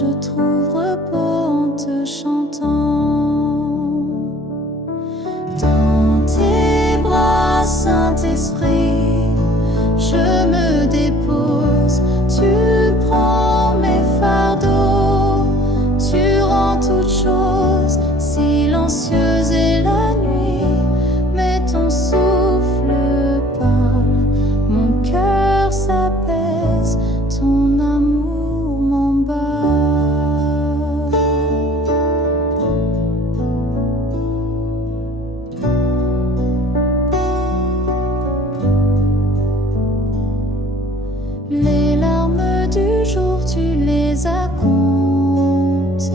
je trouve repos en te chantant. Dans tes bras, Saint-Esprit, je me dépose. Tu prends mes fardeaux, tu rends toutes choses silencieuses et la nuit, mais ton souffle parle, mon cœur s'apaise, ton amour m'emballe. Les larmes du jour, tu les as comptées.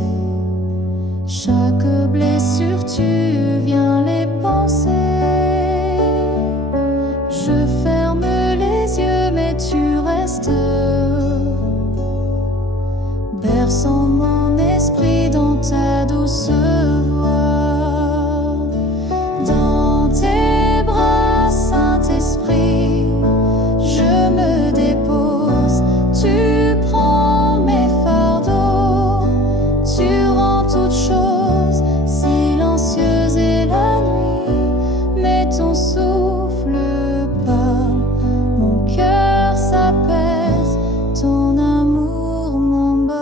Chaque blessure, tu viens les penser. Je ferme les yeux, mais tu restes, berçant mon esprit dans ta douce voix. Dans tes bras, Saint-Esprit, je me dépose. Tu prends mes fardeaux, tu rends toutes choses silencieuses et la nuit, mais ton souffle parle, mon cœur s'apaise, ton amour m'emballe.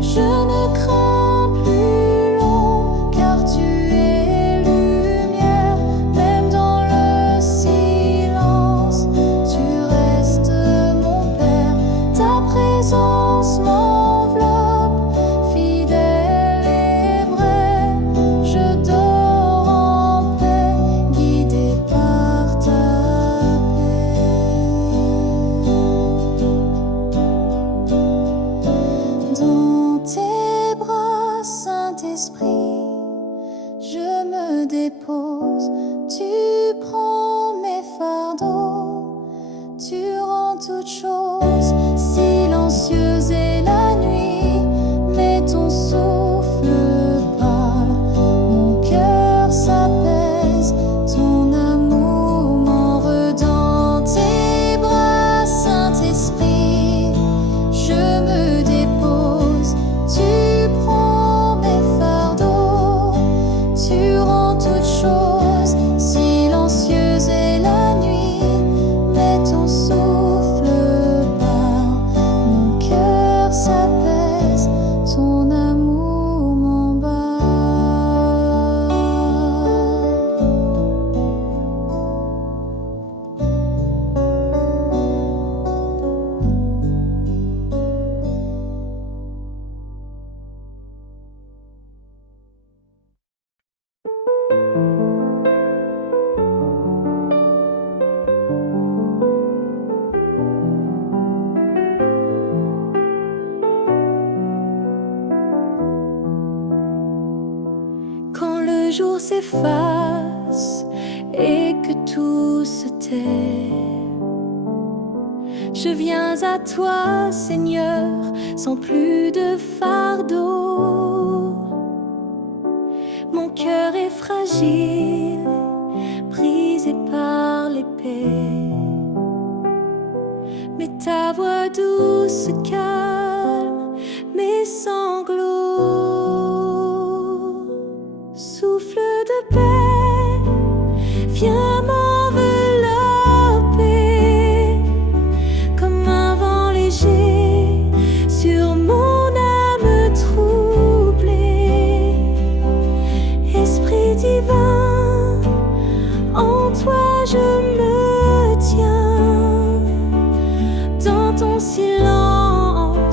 Je ne crains plus l'ombre, car tu es lumière, même dans le silence, tu restes mon Père. Ta présence m'enveloppe, fidèle et vraie. Je dors en paix, guidée par ta paix. Dans tes bras, Saint-Esprit, je me dépose. Tu prends mes fardeaux, tu rends toutes choses silencieuses et la nuit, mais ton souffle parle, mon cœur s'apaise, ton amour m'enre. Dans tes bras, Saint-Esprit, je me dépose. Tu prends mes fardeaux, tu rends toutes choses silencieuses et la nuit, mais ton souffle parle, mon cœur s'apaise, ton amour m'emballe. Quand le jour s'efface et que tout se tait, je viens à toi, Seigneur, sans plus de fardeau. Mon cœur est fragile, brisé par l'épée, mais ta voix douce calme mes sanglots. Souffle de paix, viens m'envelopper comme un vent léger sur mon âme troublée. Esprit divin, en toi je me tiens. Dans ton silence,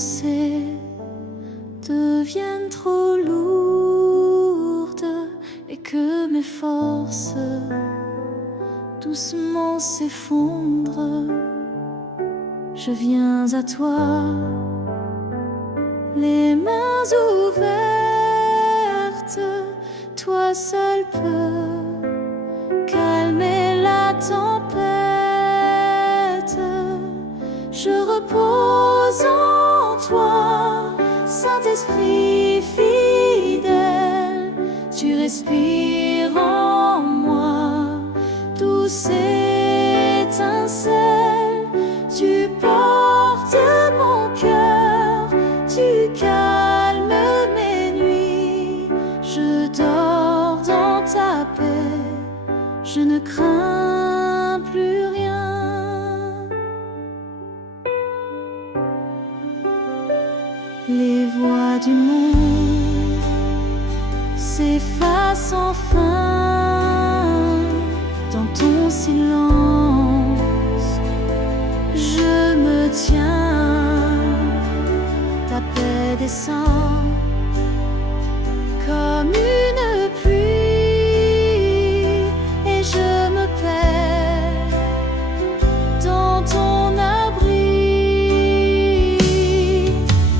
pensées deviennent trop lourdes et que mes forces doucement s'effondrent, je viens à toi, les mains ouvertes. Toi seul peux calmer la tempête. Je repose en toi, Saint-Esprit fidèle. Tu respires en moi, douce étincelle. Tu portes mon cœur, tu calmes mes nuits. Je dors dans ta paix, je ne crains plus rien. Les voix du monde s'effacent enfin dans ton silence. Je me tiens, ta paix descend comme une pluie et je me perds dans ton abri.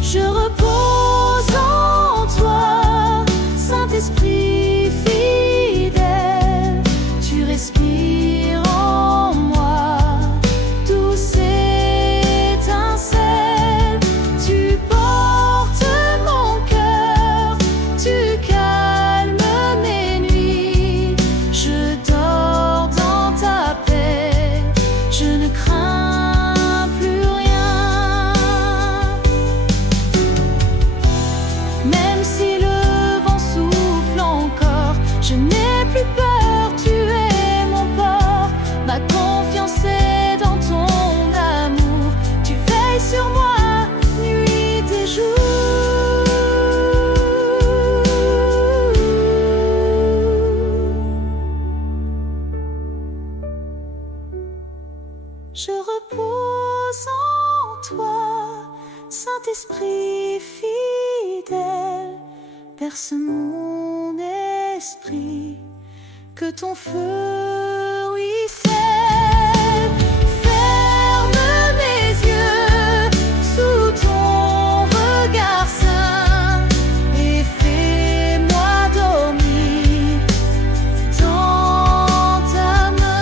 Je repose en toi, Saint-Esprit fidèle. Tu respires en moi, douce étincelle. Tu portes mon cœur, tu calmes mes nuits. Je dors dans ta paix, je ne crains plus rien. Même si le vent souffle encore, je n'ai plus peur, tu es mon port. Ma confiance est dans ton amour, tu veilles sur moi, nuit et jour. Je repose en toi, Saint-Esprit fidèle. Berce mon esprit, que ton feu ruisselle. Ferme mes yeux sous ton regard saint et fais-moi dormir dans ta main.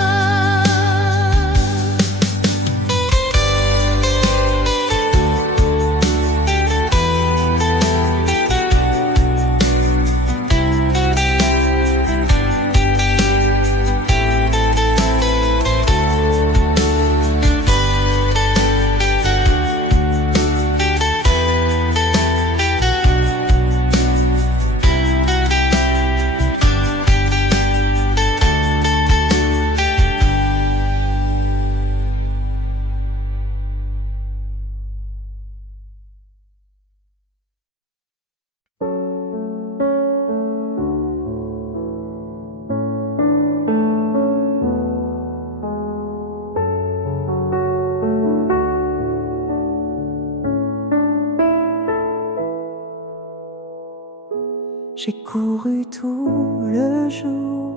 J'ai couru tout le jour,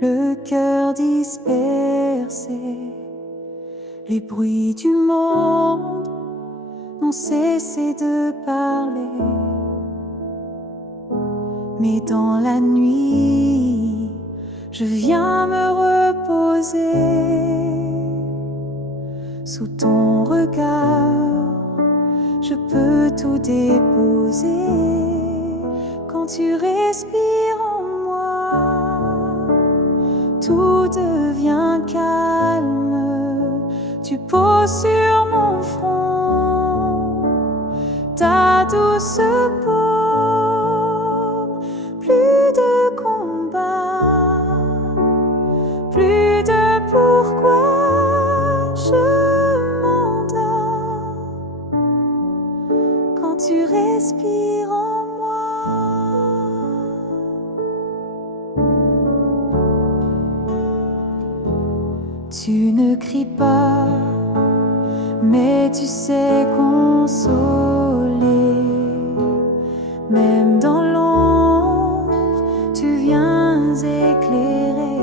le cœur dispersé. Les bruits du monde n'ont cessé de parler. Mais dans la nuit, je viens me reposer. Sous ton regard, je peux tout déposer. Quand tu respires en moi, tout devient calme. Tu poses sur mon front ta douce paume. Plus de combat, plus de pourquoi je m'endors. Quand tu respires en tu ne cries pas, mais tu sais consoler, même dans l'ombre, tu viens éclairer.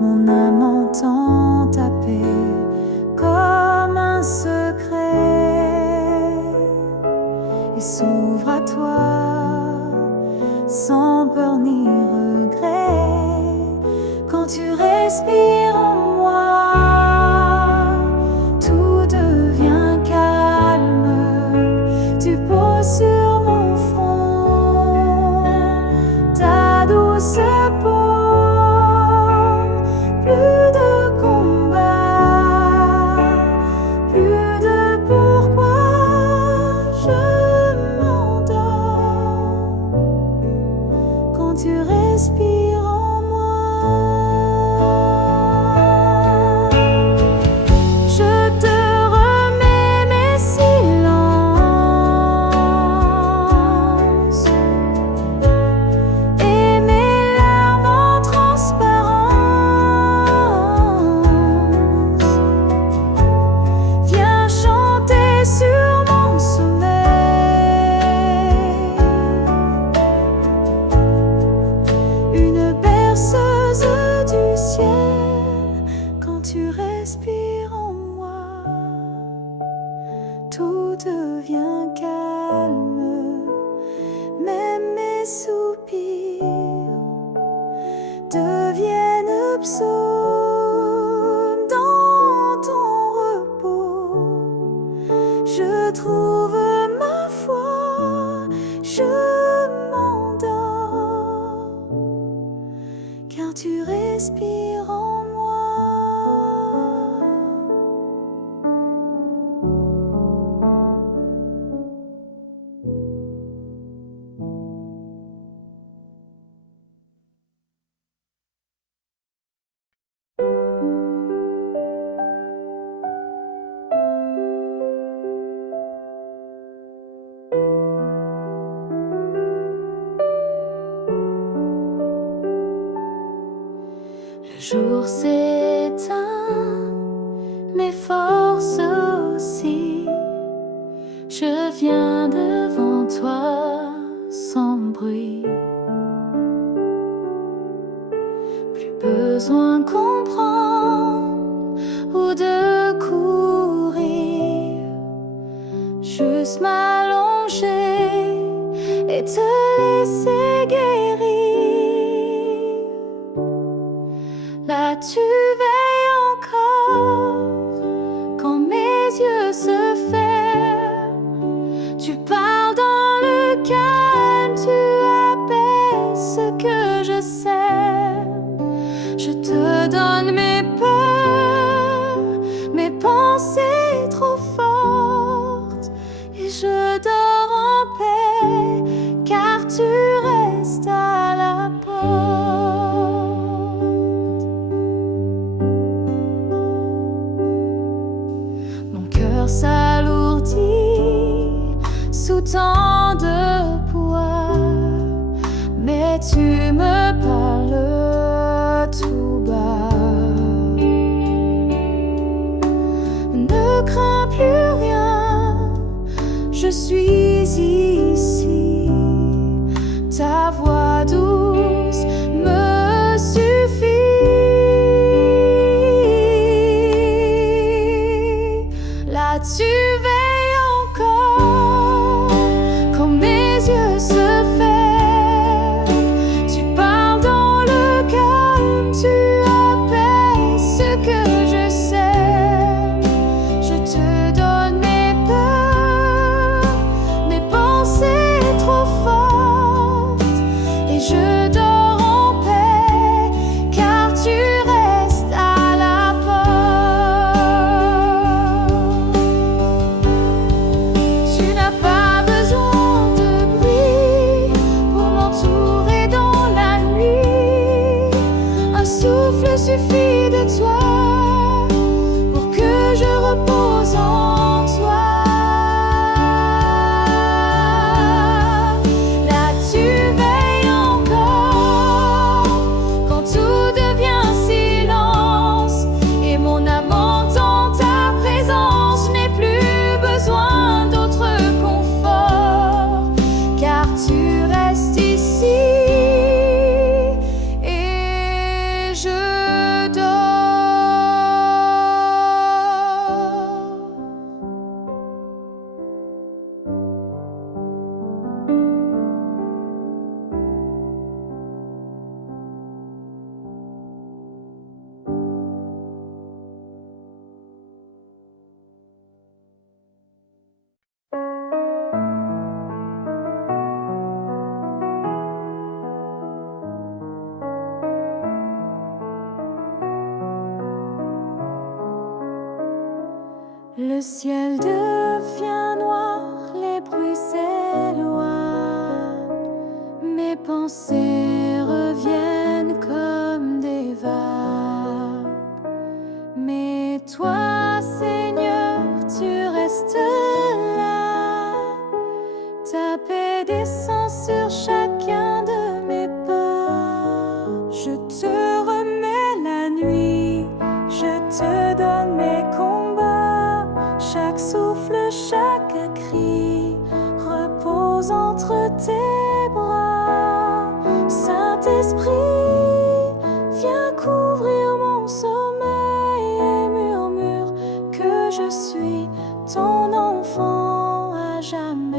Mon âme entend ta paix comme un secret et s'ouvre à toi sans peur ni regret. Quand tu respires en moi, tout devient calme. Tu poses sur mon front ta douce paume. Plus de combat, plus de pourquoi je m'endors. Quand tu respires en moi, je te remets mes silences et mes larmes en transparence. Viens chanter sur mon sommeil, une berceuse du ciel. Quand tu respires en moi, tout devient calme, même mes soupirs deviennent psaumes dans ton repos. Je trouve ma foi, je m'endors, car tu respires en moi. Le jour s'éteint, mes forces aussi. Je viens devant toi sans bruit. Plus besoin comprendre ou de courir, juste m'allonger et te laisser guérir. Là tu veilles encore quand mes yeux se ferment. Tu parles dans le calme, tu apaises ce que je sème. Je te donne mes peurs, mes pensées trop fortes, et je dors en paix, car tu restes à la porte. Mon cœur s'alourdit sous tant de poids, mais tu me parles tout bas. Ne crains plus rien, je suis ici. Ta voix douce me suffit. Là tu veilles encore quand mes yeux se ferment. Tu parles dans le calme, tu apaises ce que je sais. Je te donne mes peurs, mes pensées trop fortes, ciel devient noir, les bruits s'éloignent, mes pensées reviennent comme des vagues. Mais toi, Seigneur, tu restes là, ta paix descend sur chacun de mes pas. Je te remets la nuit, je te donne mes combats, chaque souffle, chaque cri repose entre tes bras. Saint-Esprit, viens couvrir mon sommeil et murmure que je suis ton enfant à jamais.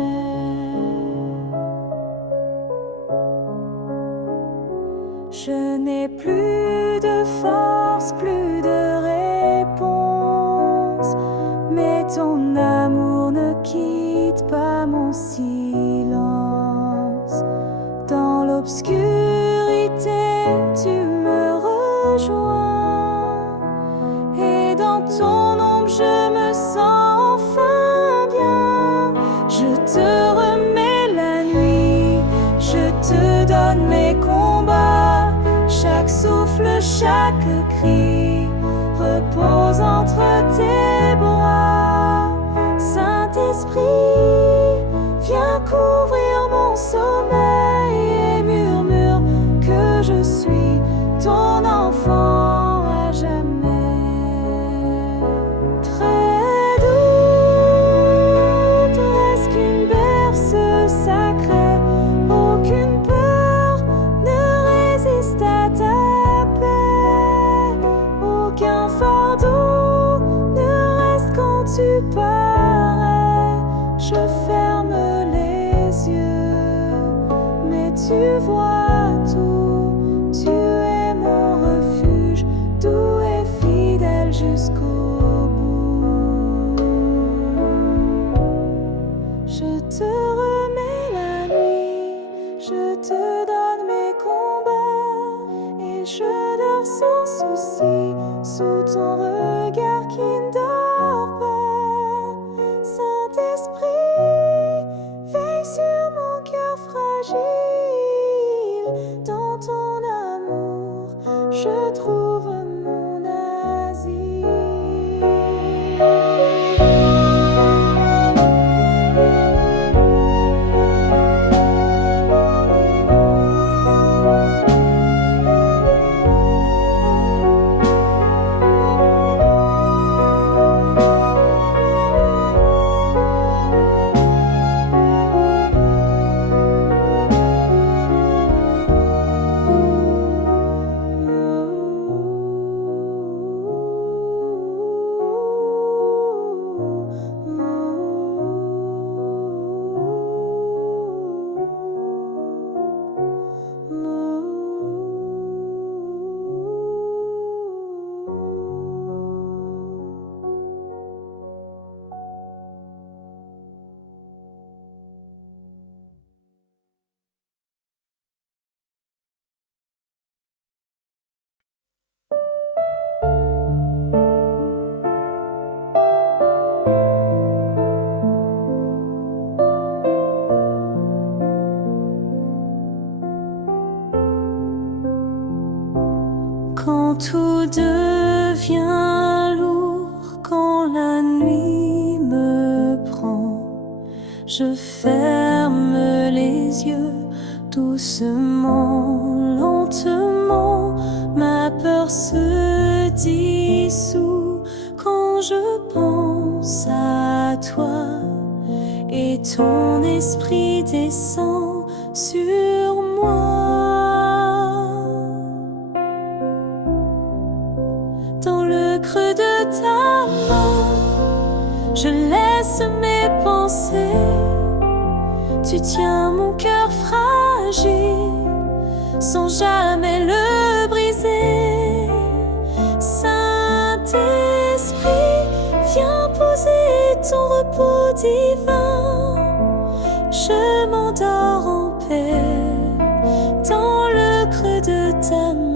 Je n'ai plus de force, plus de réponse, mais ton amour ne quitte pas mon silence. Dans l'obscurité, tu me rejoins, et dans ton ombre, je me sens enfin bien. Je te remets la nuit, je te donne mes combats, chaque souffle, chaque cri repose entre tes bras. Saint-Esprit, viens couvrir mon sommeil et murmure que je suis ton enfant à jamais. Très doux, presque une berceuse sacrée, aucune peur ne résiste à ta paix, aucun fardeau ne reste quand tu parais. Je ferme les yeux, mais tu vois tout, tu es mon refuge, doux et fidèle jusqu'au bout. Je te remets la nuit, je te donne mes combats, et je dors sans souci, sous ton regard qui ne dort pas. Saint-Esprit, veille sur mon cœur fragile, dans ton amour, je trouve mon asile. Quand tout devient lourd, quand la nuit me prend, je ferme les yeux doucement, lentement. Ma peur se dissout quand je pense à toi, et ton esprit descend sur moi. Dans le creux de ta main, je laisse mes pensées. Tu tiens mon cœur fragile, sans jamais le briser. Saint-Esprit, viens poser ton repos divin. Je m'endors en paix dans le creux de ta main.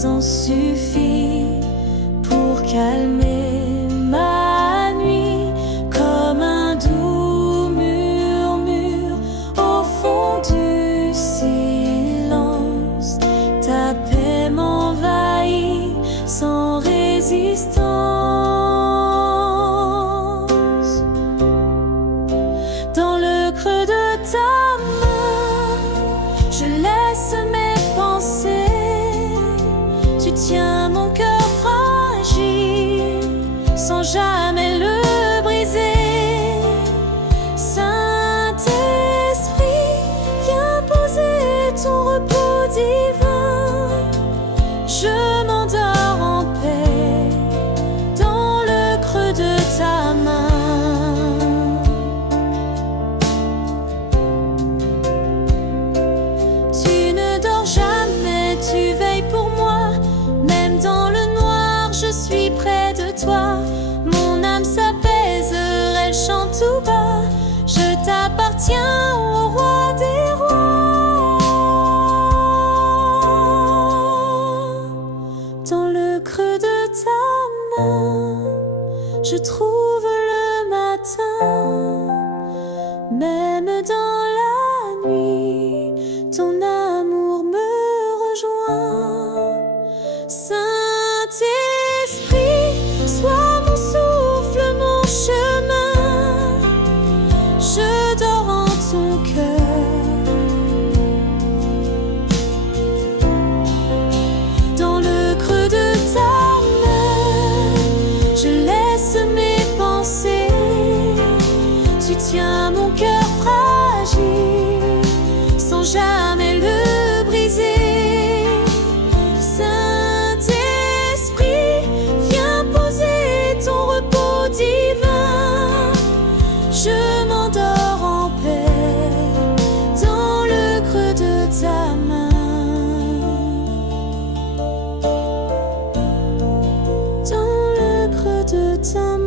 présence suffit pour calmer ma nuit, comme un doux murmure au fond du silence. Ta paix m'envahit sans résistance. Dans le creux de ta main, je laisse mes pensées. Tu tiens mon cœur fragile sans jamais le briser. Saint-Esprit, viens poser ton repos divin. Je m'endors en paix dans le creux de ta main. Tu ne dors jamais, tu veilles pour moi. Même dans le noir, je suis près de toi. Mon âme s'apaise, elle chante tout bas. Je t'appartiens, ô roi des rois. Dans le creux de ta main, je trouve le matin. Même dans la nuit, ton amour me rejoint. Saint-Esprit, sois mon souffle, mon chemin. Je dors en ton cœur. Dans le creux de ta main, je laisse mes pensées. Tu tiens mon cœur fragile sans jamais le briser. Saint-Esprit, viens poser ton repos divin. Je m'endors en paix dans le creux de ta main. Dans le creux de ta main.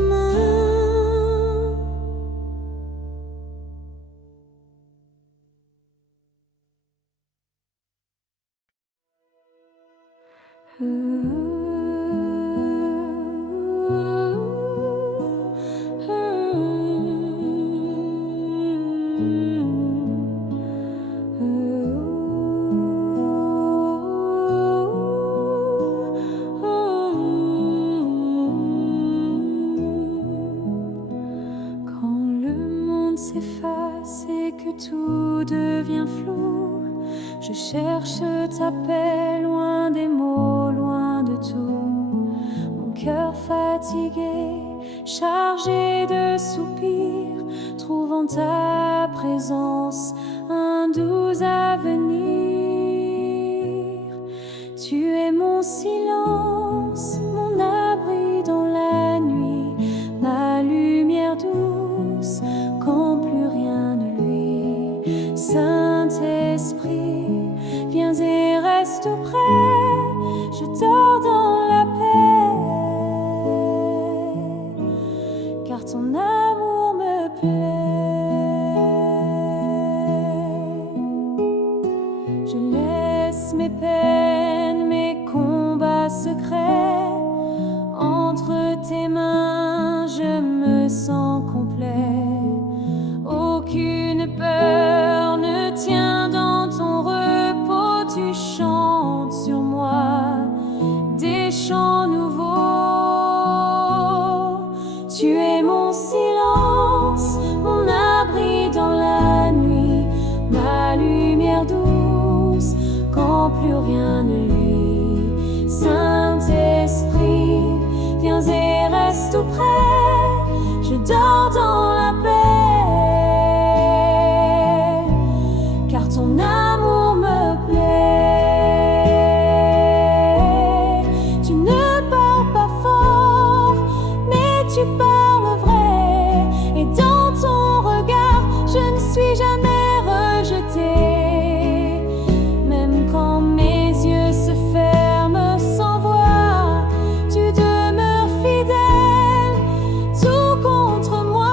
Quand le monde s'efface et que tout devient flou, je cherche ta paix loin des mots, loin de tout. Mon cœur fatigué, chargé de soupirs, trouve en ta présence un doux avenir. Tu es mon silence, mon abri dans la nuit, ma lumière douce quand plus rien ne luit. Saint-Esprit, viens et reste près, je dors dans la paix, car ton amour me plaît. Je laisse mes peines, mes combats secrets entre tes mains, je me sens complet. Aucune peur ne tient dans ton repos, tu chantes sur moi des chants nouveaux. Tu es mon silence, mon abri dans la nuit, ma lumière douce quand plus rien ne luit. Saint-Esprit, viens et reste tout près, je dors dans la paix, car ton amour me plaît. Tu ne parles pas fort, mais tu parles vrai, et dans ton regard, je ne suis jamais rejetée. Même quand mes yeux se ferment sans voix, tu demeures fidèle, tout contre moi.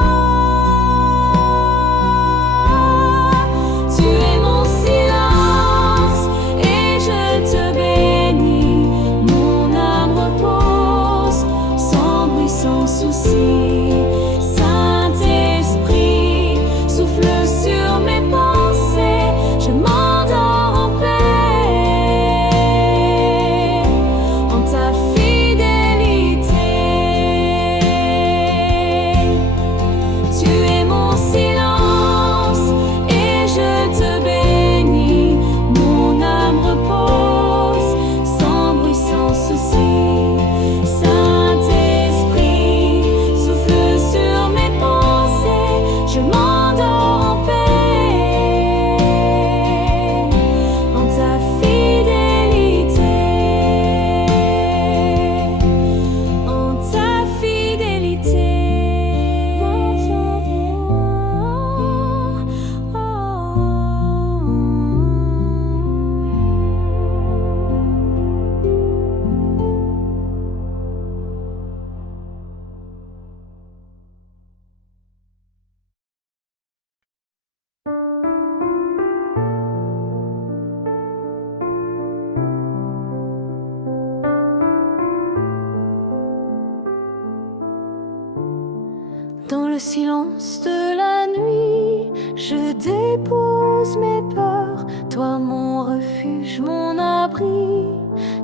le silence de la nuit, je dépose mes peurs. Toi mon refuge, mon abri,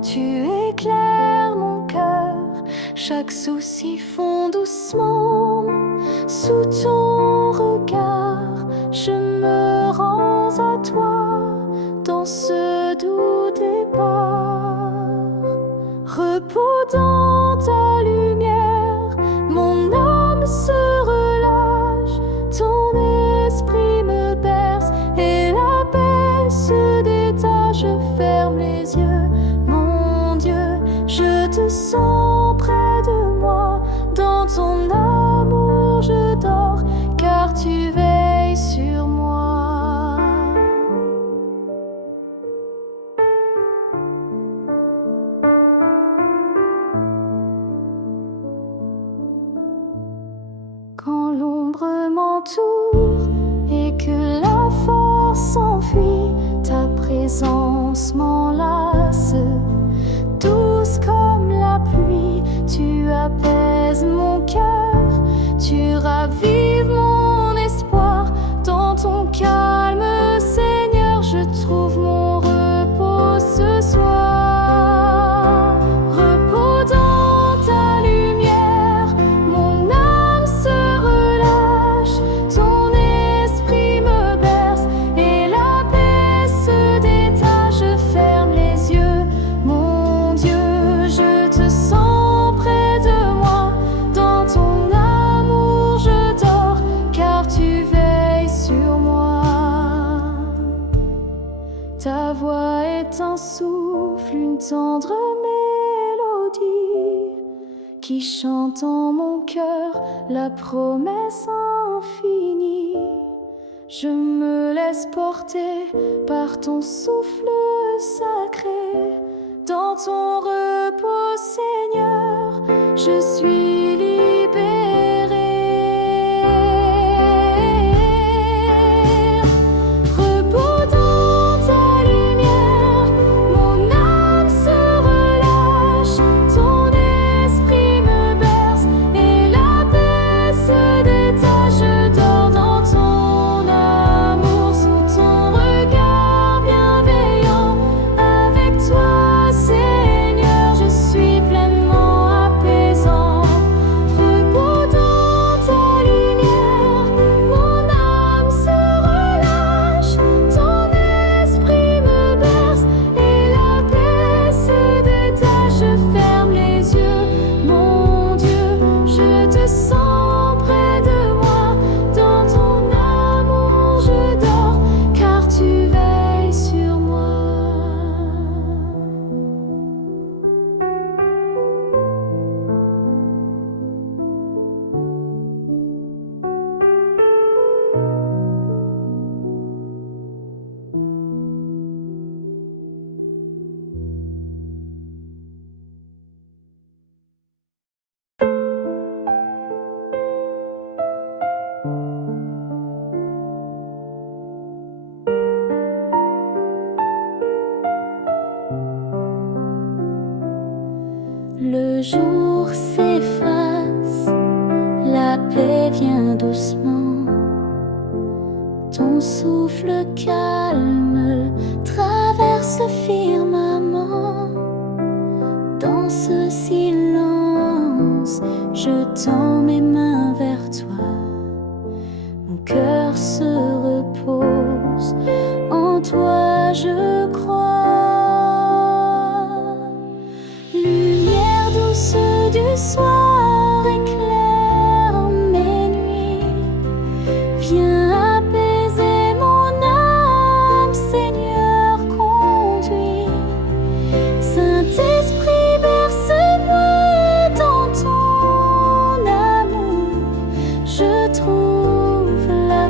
tu éclaires mon cœur. Chaque souci fond doucement sous ton regard. Je me rends à toi dans ce doux départ. Repos dans ta lumière, mon âme se relâche. Ton esprit me berce et la paix se détache. Je ferme les yeux, mon Dieu, je te sens près de moi. Dans ton amour je dors, car tu veilles sur moi. Quand l'ombre m'entoure et que la force s'enfuit, ta présence m'enlace, douce comme la pluie. Tu apaises mon cœur, tu ravives mon espoir. Dans ton calme, Seigneur, je trouve mon repos ce soir. Repos dans ta lumière, mon âme se relâche. Ton esprit me berce et la paix se détache. Je ferme les yeux, mon Dieu, je te sens près de moi. Dans ton amour je dors, car tu veilles sur moi. Ta voix est un souffle, une tendre mélodie qui chante en mon cœur la promesse infinie. Je me laisse porter par ton souffle sacré. Dans ton repos, Seigneur, je suis libérée. Repos dans ta lumière, mon âme se relâche. Ton esprit me berce et la paix se détache. Je dors dans ton amour, sous ton regard bienveillant. Avec toi, Seigneur, je suis pleinement apaisant. Repos dans ta lumière, mon âme se relâche. Ton esprit me berce et la paix se détache. Je ferme les yeux, mon Dieu, je te sens près de moi. Dans ton amour je dors, car tu veilles sur moi. Le jour s'efface, la paix vient doucement. Ton souffle calme traverse le firmament. Dans ce silence, je tends mes mains vers toi. Mon cœur se repose, en toi je crois. Lumière douce du soir éclaire mes nuits. Viens apaiser mon âme, Seigneur, conduis. Saint-Esprit, berce-moi dans ton amour. Je trouve la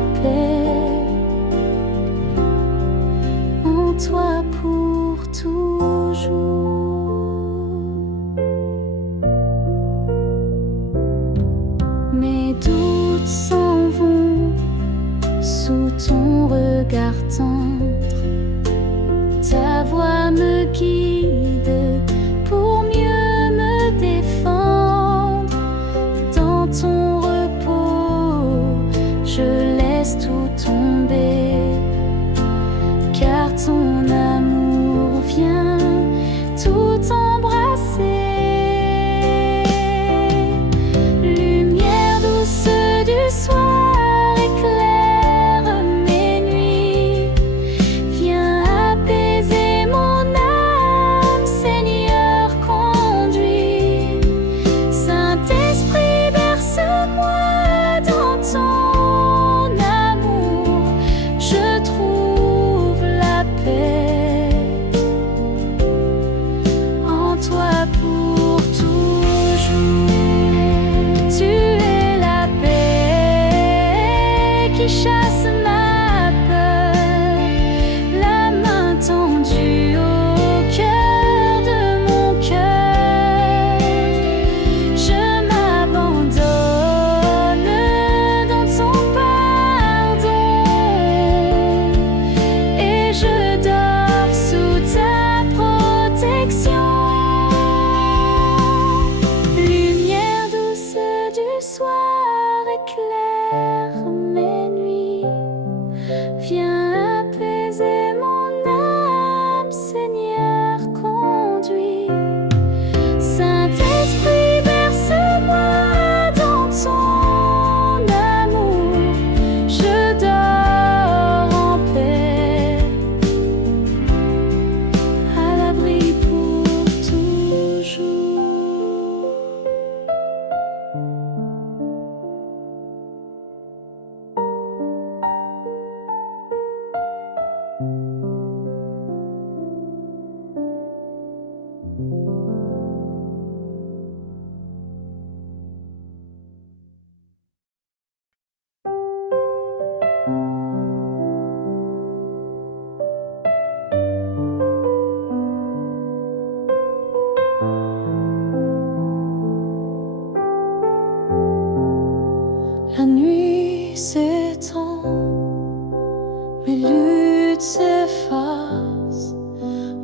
mes luttes s'effacent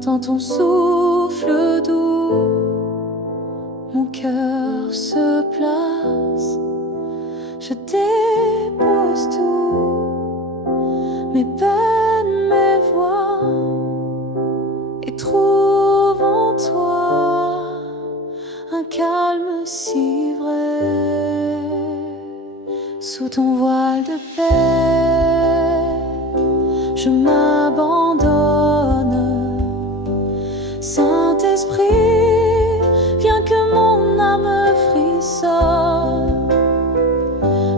dans ton souffle doux. Mon cœur se place, je dépose tout, mes peines, mes voix, et trouve en toi un calme si vrai. Sous ton voile de paix, je m'abandonne. Saint-Esprit, viens que mon âme frissonne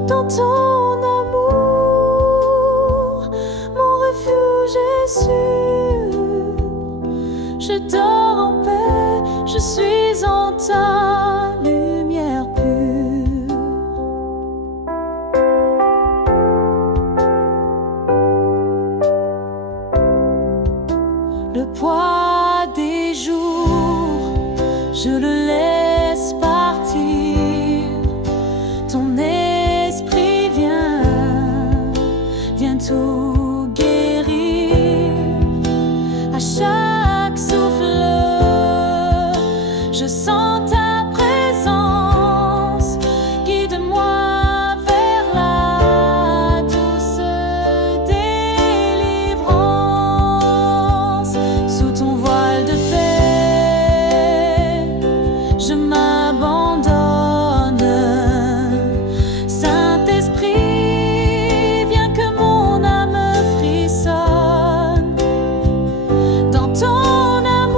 dans ton amour. Mon refuge est sûr, je dors en paix, je suis en ta lumière pure. Le poids des jours, je le laisse partir. Ton esprit vient tout guérir. À chaque souffle, je sens ta présence. Guide-moi vers la douce délivrance. Sous ton voile de paix, je m'abandonne. Saint-Esprit, viens que mon âme frissonne dans ton amour.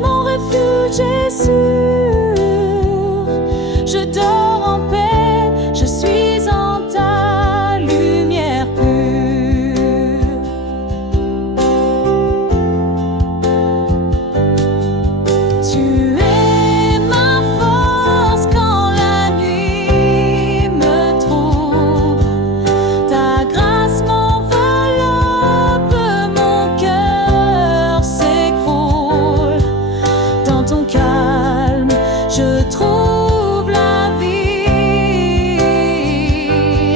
Mon refuge est sûr, je dors en paix, je suis en ta lumière pure. Tu es ma force quand la nuit me trouble. Ta grâce m'enveloppe, mon cœur s'écroule. Dans ton calme, je trouve la vie.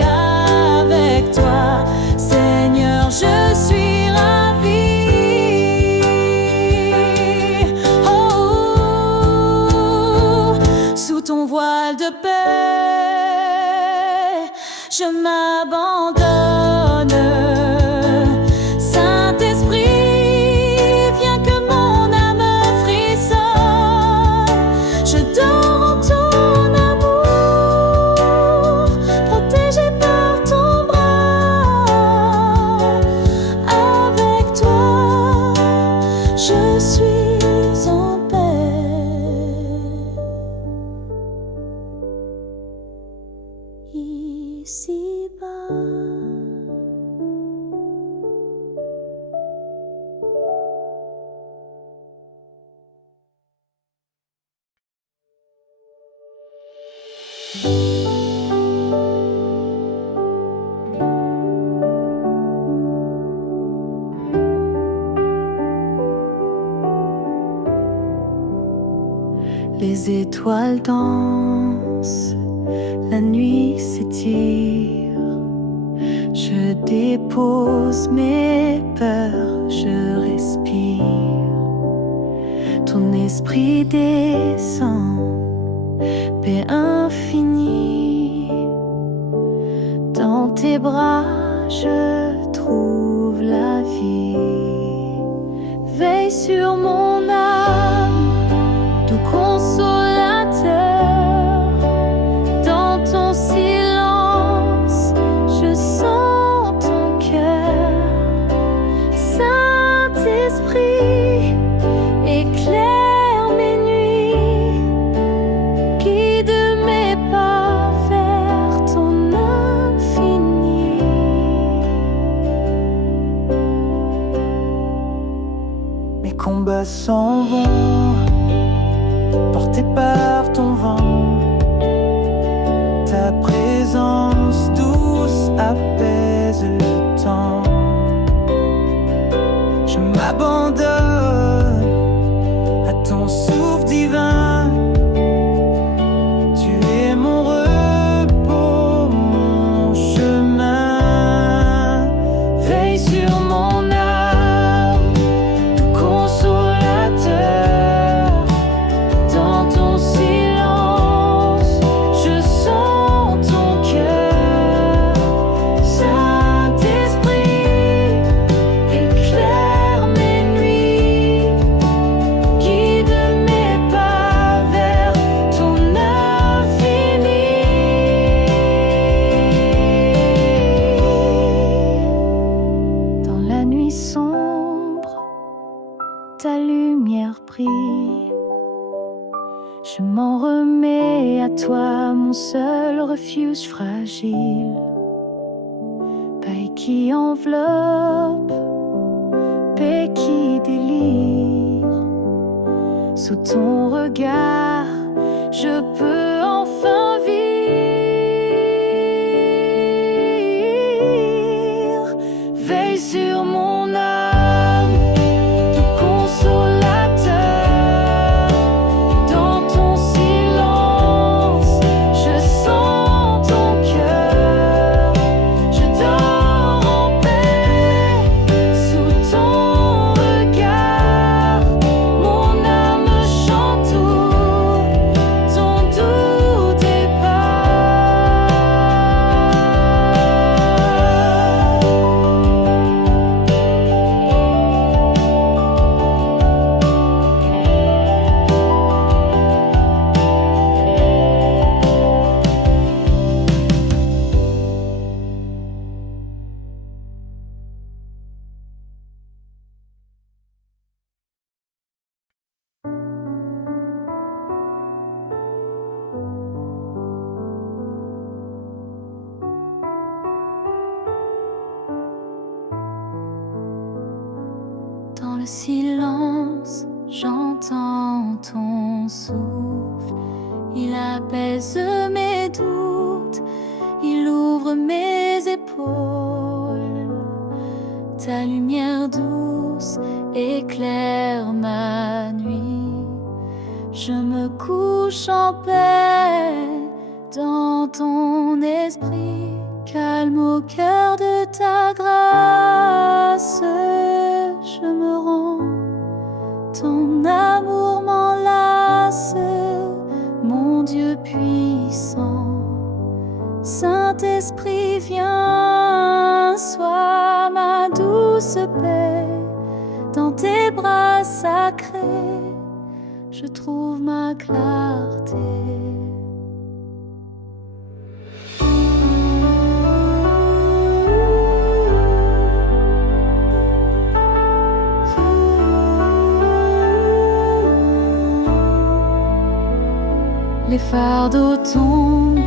Avec toi, Seigneur, je suis ravie. Oh, sous ton voile de paix, je m'abandonne. Saint-Esprit, viens que mon âme frissonne. Je dors en ton amour, protégé par ton bras. Avec toi, je suis en paix. Ici-bas. Les étoiles dansent, la nuit s'étire. Je dépose mes peurs, je respire. Ton esprit descend, paix infinie. Dans tes bras, je trouve la vie. Veille sur mon âme, doux consolateur. Dans ton silence, je sens ton cœur. Saint-Esprit, éclaire mes nuits, guide mes pas vers ton infini. Mes combats s'en vont, portés par ton vent. Ta présence douce apaise le temps. Je m'abandonne à ton souffle divin. Tu es mon repos, mon chemin. seul refuge fragile, paix qui enveloppe, paix qui délire. Sous ton regard, je peux enfin vivre. Veille sur mon âme, tout consolateur. Dans ton silence, je sens ton cœur. Je dors en paix sous ton regard. Mon âme chante ton doux départ. Dans le silence, j'entends ton souffle. Il apaise mes doutes, il ouvre mes épaules. Ta lumière douce éclaire ma nuit. Je me couche en paix dans ton esprit. Calme au cœur de ta grâce, je me rends. Ton amour m'enlace, mon Dieu puissant. Saint-Esprit, viens, sois ma douce paix. Dans tes bras sacrés, je trouve ma clarté. Les fardeaux tombent,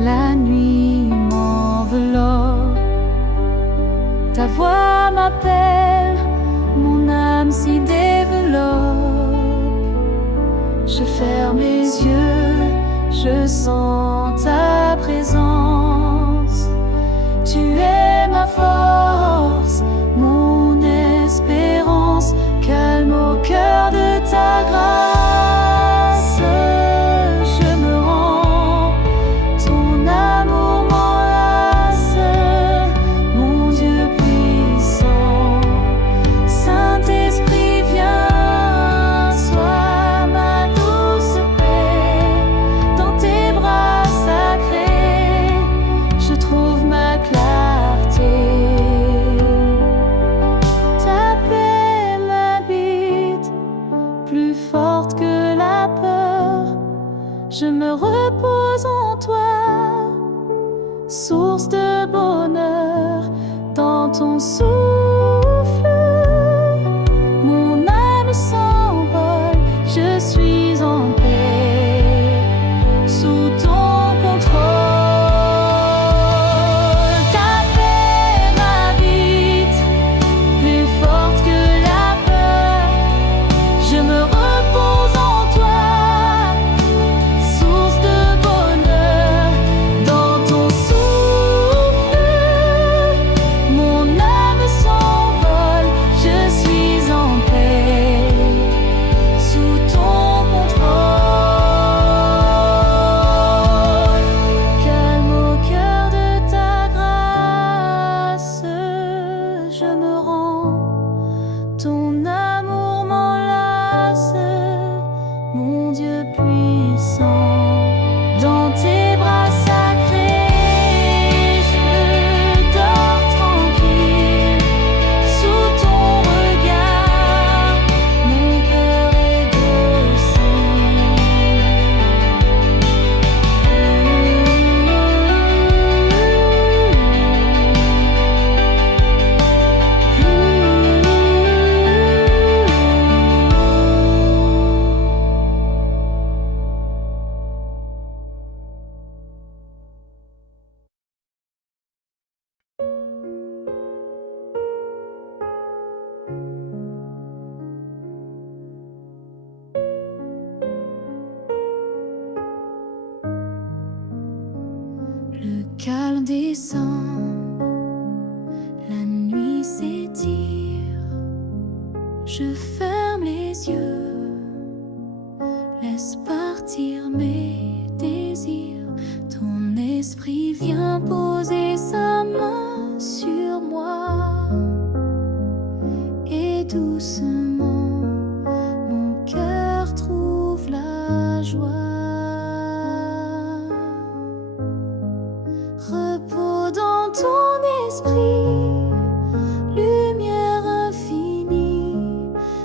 la nuit m'enveloppe. Ta voix m'appelle, mon âme s'y développe. Je ferme les yeux, je sens ta présence. Tu es ma force, mon espérance. Calme au cœur de ta grâce. Je me repose en toi, source de bonheur dans ton souffle. Mon âme s'envole, je suis en paix, sous ton contrôle. Ta paix m'habite, plus forte que la peur. Je me repose en toi. Mon âme s'envole. ciel descend, la nuit s'étire. Je ferme les yeux, laisse partir mes désirs. Ton esprit vient poser sa main sur moi, et doucement mon cœur trouve la joie. Repos dans ton esprit, lumière infinie,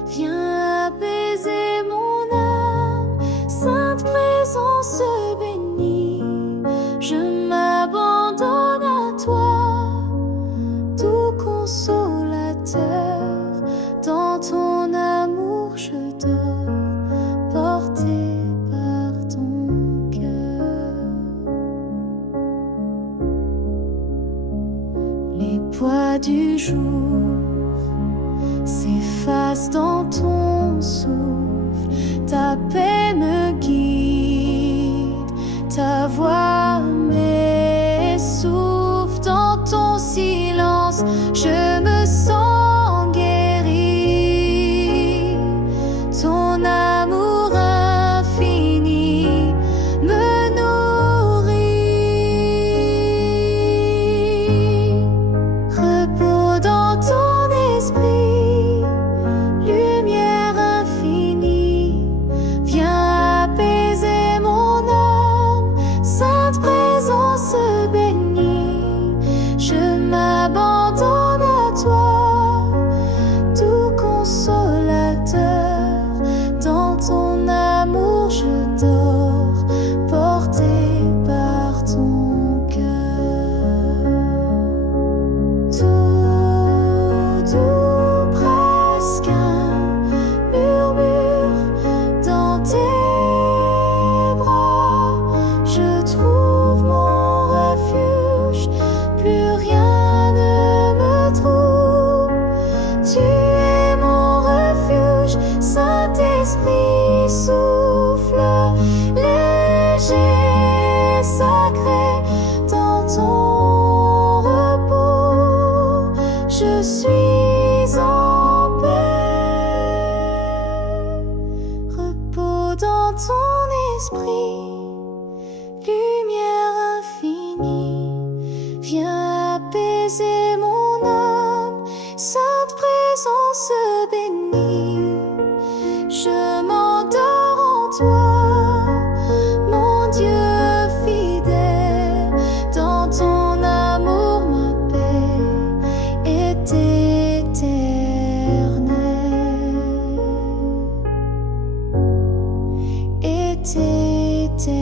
viens apaiser mon âme, sainte présence bénie. Je m'abandonne à toi, doux consolateur, dans ton amour je dors, porté par ton cœur. Les poids du jour s'effacent dans ton souffle, ta paix me guide, ta voix m'essouffle. Dans ton silence, je me sens guéri. Ton amour infini me nourrit. Repos dans ton esprit, lumière infinie, viens apaiser mon âme, sainte présence bénie. Je m'abandonne à toi, doux consolateur, dans ton amour je dors, porté par ton cœur. Tout doux, presque un murmure dans tes bras, je trouve mon refuge, plus rien ne me trouble. Tu es mon refuge, Saint-Esprit souffle léger, sacré, dans ton repos je suis en paix. Repos dans ton esprit, lumière infinie, viens apaiser mon âme, sainte présence bénie. Je m'endors en toi, mon Dieu fidèle, dans ton amour ma paix est éternelle. Est éternelle.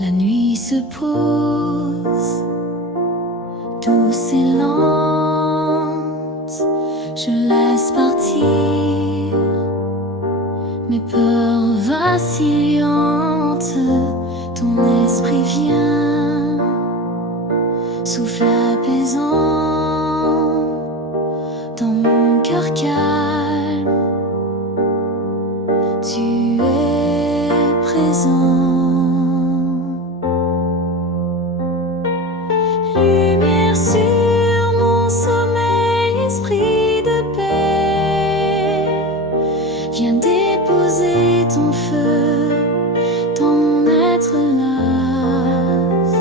La nuit se pose, douce et lente, je laisse partir mes peurs vacillantes. Ton esprit vient, souffle apaisant dans mon cœur calme. Tu es présent. Lumière sur mon sommeil, esprit de paix, viens déposer ton feu dans mon être las.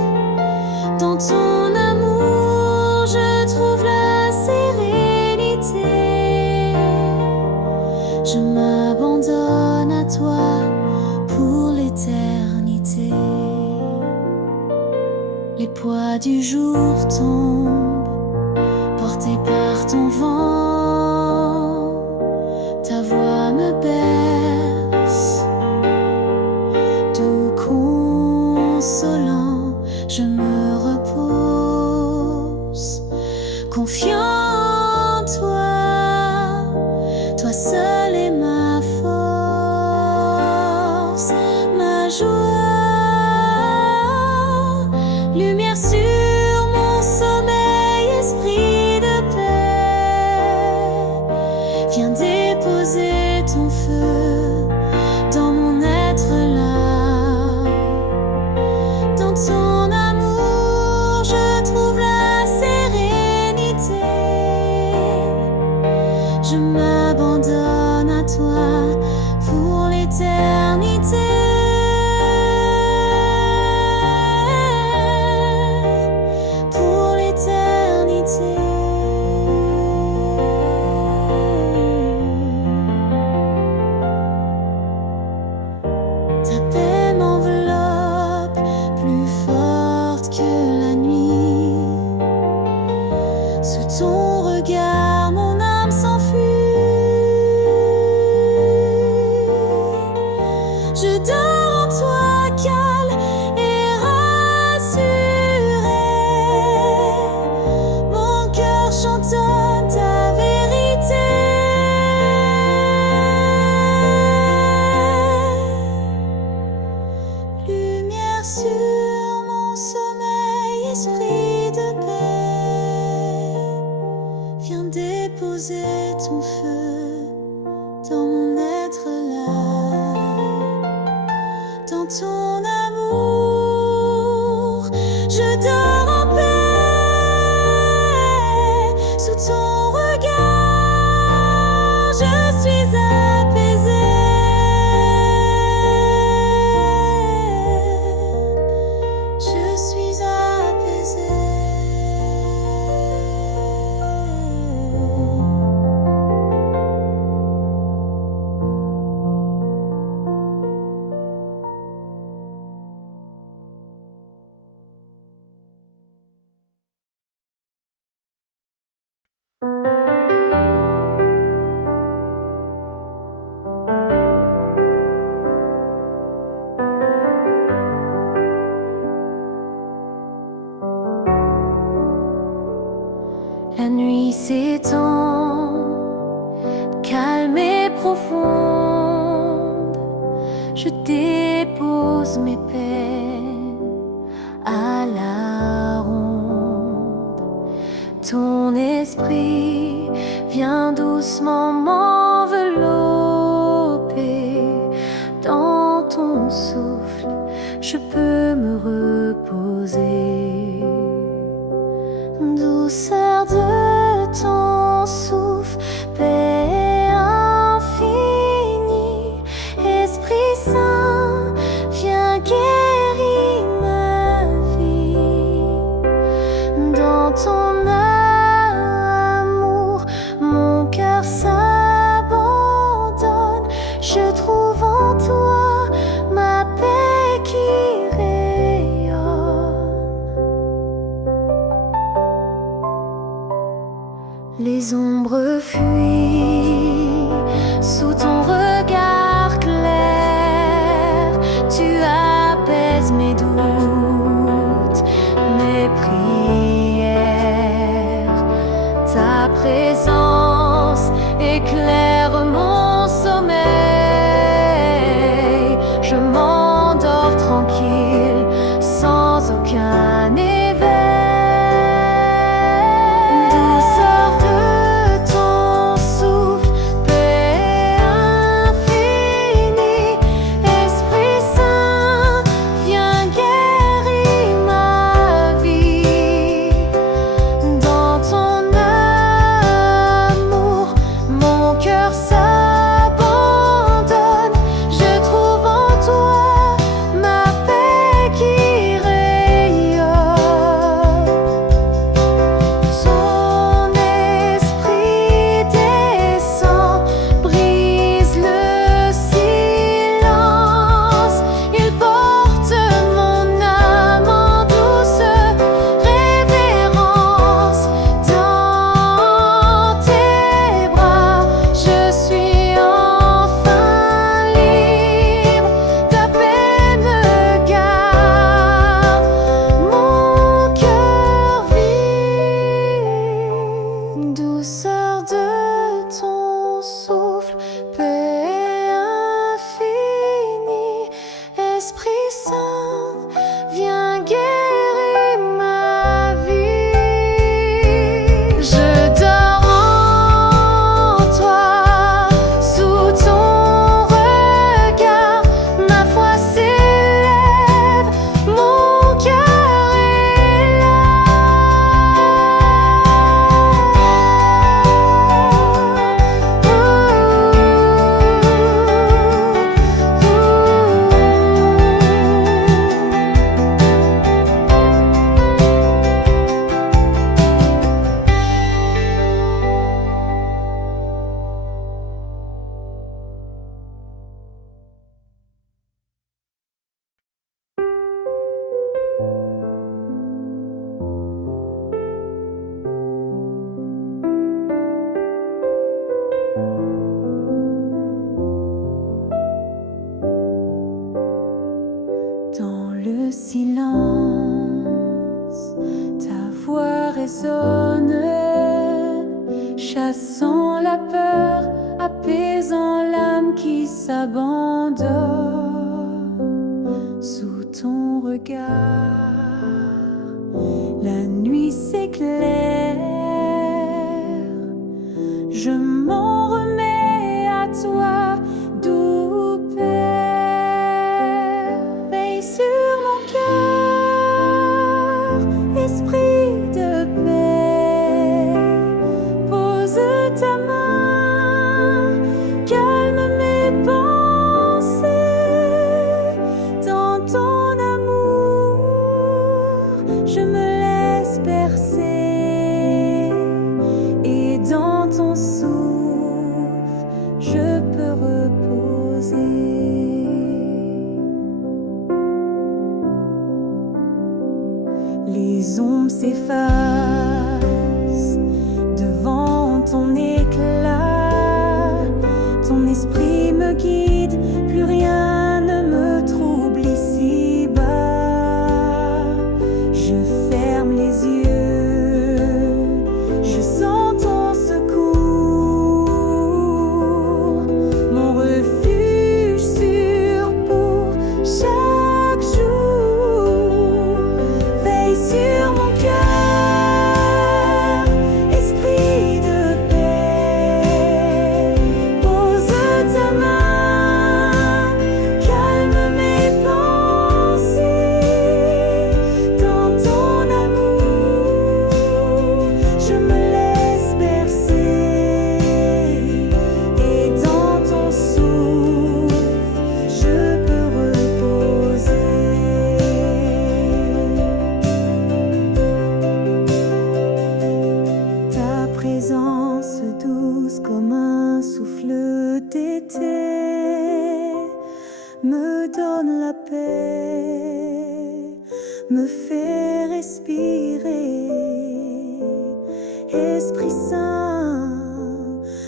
Dans ton amour, je trouve la sérénité. Je m'abandonne à toi pour l'éternité. Les poids du jour tombent, portés par ton vent. Ta voix me berce, doux consolant, je me repose, confiant en toi. Je dors en toi calme et rassuré. Mon cœur chantonne ta vérité. Lumière sur mon sommeil, esprit de paix. Viens déposer ton feu dans mon être là, dans ton amour. Je dors en paix sous ton regard. Je suis apaisée. Je suis apaisée. La nuit s'étend, calme et profonde. Je dépose mes peines à la ronde. Ton esprit vient doucement m'envelopper. Dans ton souffle, je peux me reposer. Douceur de ton souffle, paix infinie. Esprit Saint, viens guérir ma vie. Dans ton amour, mon cœur s'abandonne. Je trouve en toi ma paix qui rayonne. Les ombres fuient sous ton regard clair. Tu apaises mes doutes, mes prières. Ta présence éclaire mon sommeil. le silence, ta voix résonne, chassant la peur, apaisant l'âme qui s'abandonne sous ton regard. La nuit s'éclaire, je m'en remets à toi, doux Père. Veille sur mon cœur, esprit de paix, pose ta main, calme mes pensées. Dans ton amour, je me laisse bercer, et dans ton souffle, je peux reposer. Les ombres s'effacent devant ton éclat, ton esprit me guide, plus rien ne me trouble ici-bas. Je ferme les yeux, je sens ton secours, mon refuge sûr pour chaque jour. Veille sur mon cœur, esprit de paix, pose ta main, calme mes pensées. Dans ton amour, je me laisse bercer, et dans ton souffle, je peux reposer. Ta présence douce comme un souffle d'été me donne la paix, me fait respirer. Esprit Saint,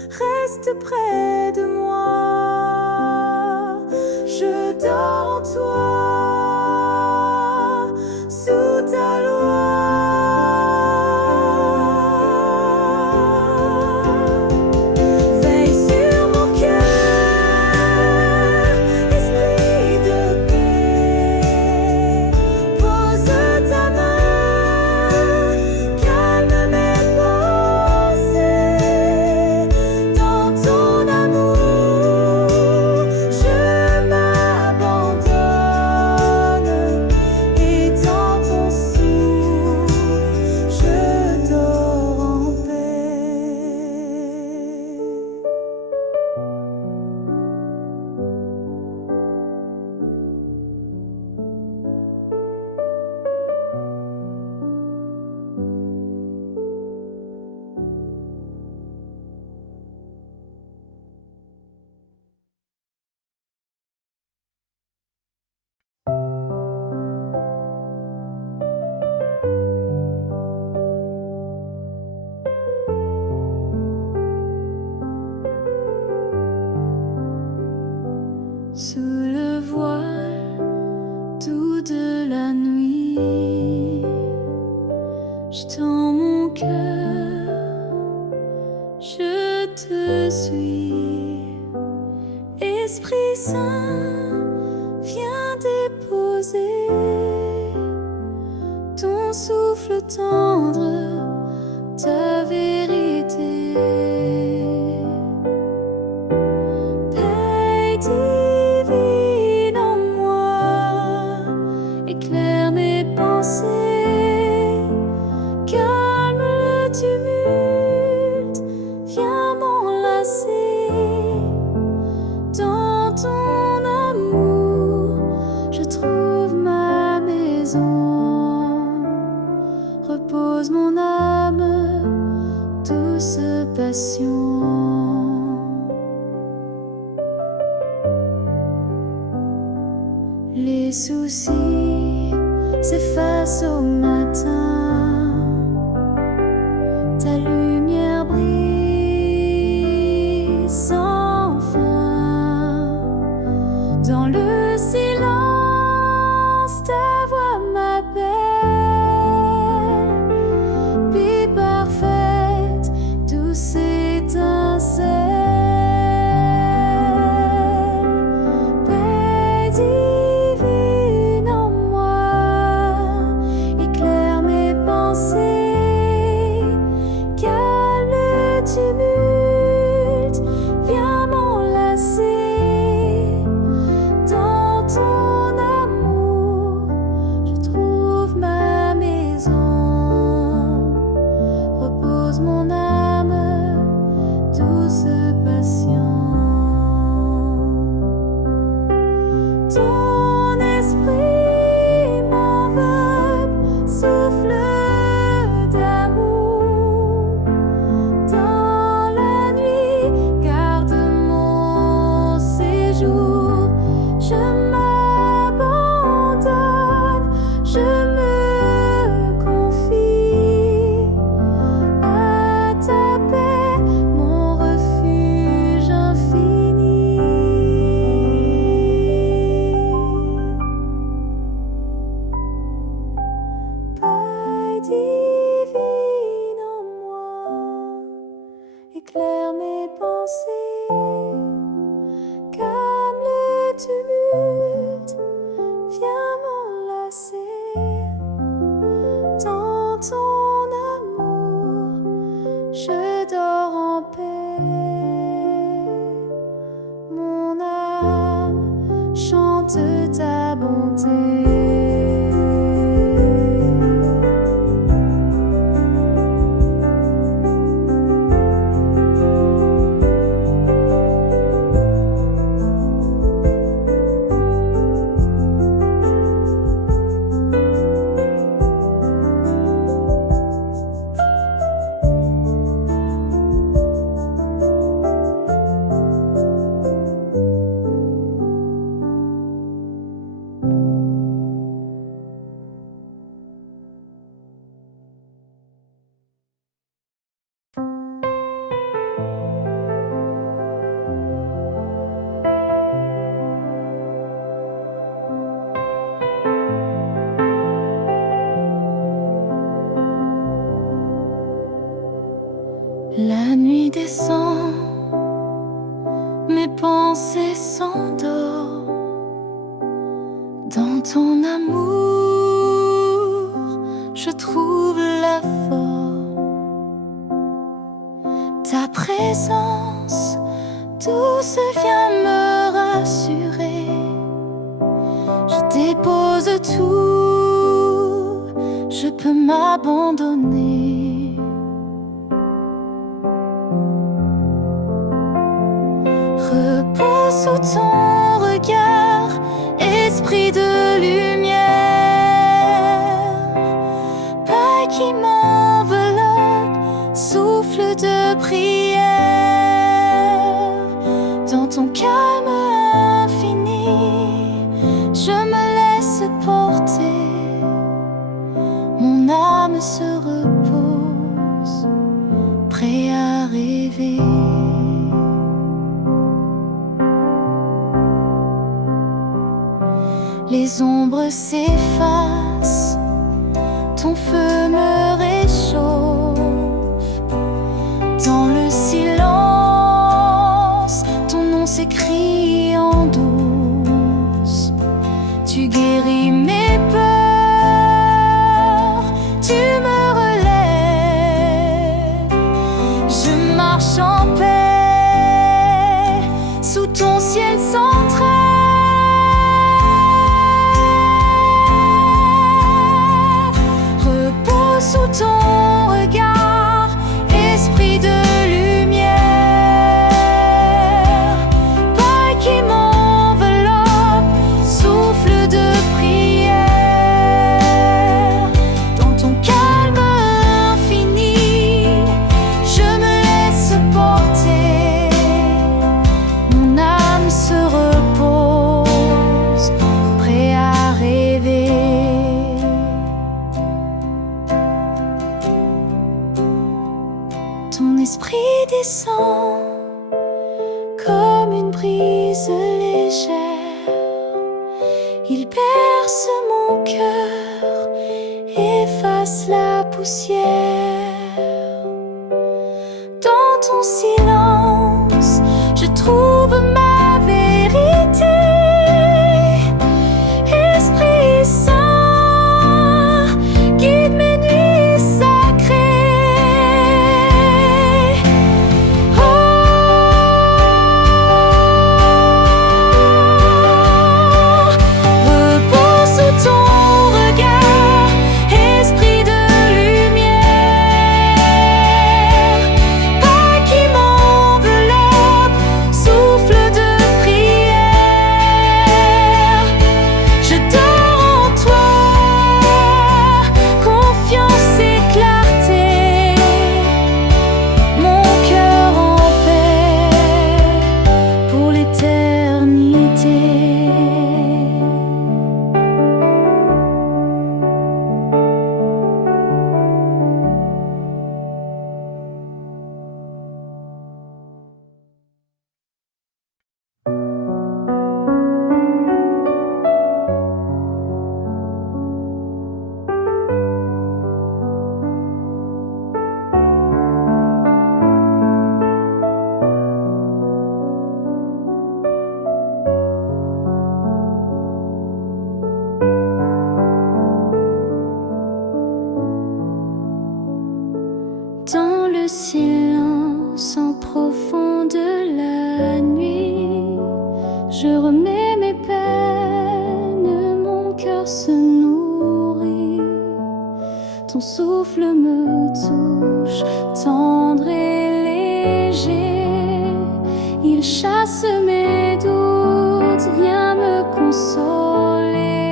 reste près de moi. Je dors en toi, sous ta loi. Veille sur mon cœur, esprit de paix, pose ta main, calme mes pensées. Dans ton amour, je m'abandonne, et dans ton souffle, je dors en paix. Sous le voile doux de la nuit, je tends mon cœur, je te suis. Esprit Saint, viens déposer ton souffle tendre, ta vérité. Paix divine en moi, éclaire mes pensées, calme le tumulte, viens m'enlacer. Dans ton amour, je trouve ma maison. Repose mon âme, douce passion. Les soucis s'effacent au matin, ta lumière brille sans fin. Dans le silence, ta La nuit descend, mes pensées s'endorment dans ton amour, je trouve la forme. Ta présence douce vient me rassurer. Je dépose tout, je peux m'abandonner. Repose sous ton regard, esprit de lumière, paix qui m'enveloppe, souffle de prière. Dans ton calme infini, je me laisse porter, mon âme se repose, prêt à rêver. Les ombres s'effacent, ton feu me réchauffe. Dans le silence, ton nom s'écrit en douce. Tu guéris mes peurs, tu me relèves. Je marche en paix, sous ton ciel sans trêve. Sous ton regard, esprit de lumière, paix qui m'enveloppe, souffle de prière. Dans ton calme infini, je me laisse porter, mon âme se repose, prêt à rêver. Ton esprit descend comme une brise légère. Il berce mon cœur, efface la poussière. Dans ton silence, je trouve ma vérité. Esprit Saint, guide mes nuits sacrées. Dans le silence en profond de la nuit, je remets mes peines, mon souffle me touche, tendre et léger. Il chasse mes doutes, vient me consoler.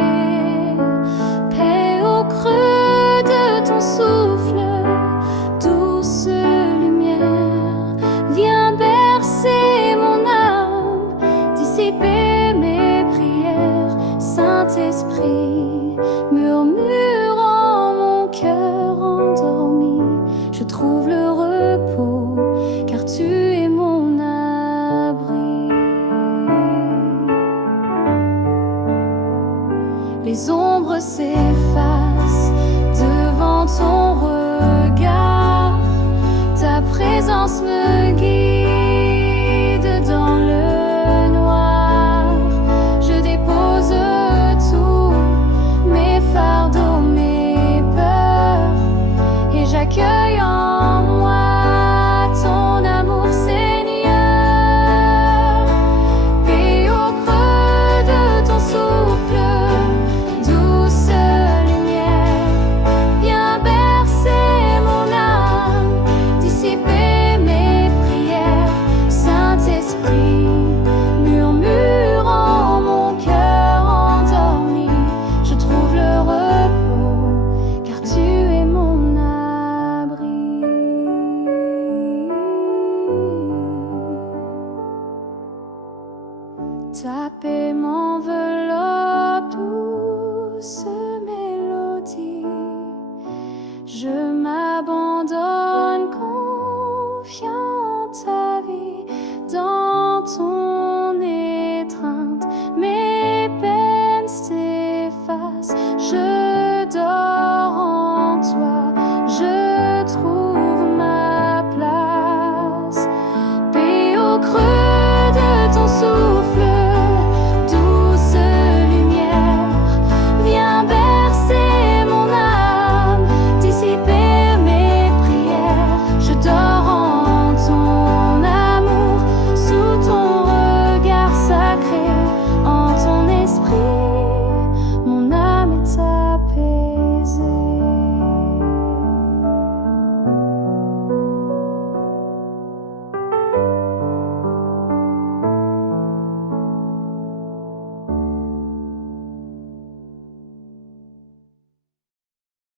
Paix au creux de ton souffle, douce lumière, viens bercer mon âme, dissiper mes prières. Saint-Esprit, murmure en mon cœur endormi, je trouve le repos, car tu es mon abri. Les ombres s'effacent devant ton regard, ta présence me guide dans le noir. Je dépose tous mes fardeaux, mes peurs, et j'accueille en moi ton amour, Seigneur. Paix au creux de ton souffle, douce lumière, viens bercer mon âme, dissiper mes prières. Saint-Esprit, murmure en mon cœur endormi, je trouve le repos, car tu es mon abri. Ta paix m'enveloppe, douce mélodie, je m'abandonne confiant en ta vie, dans ton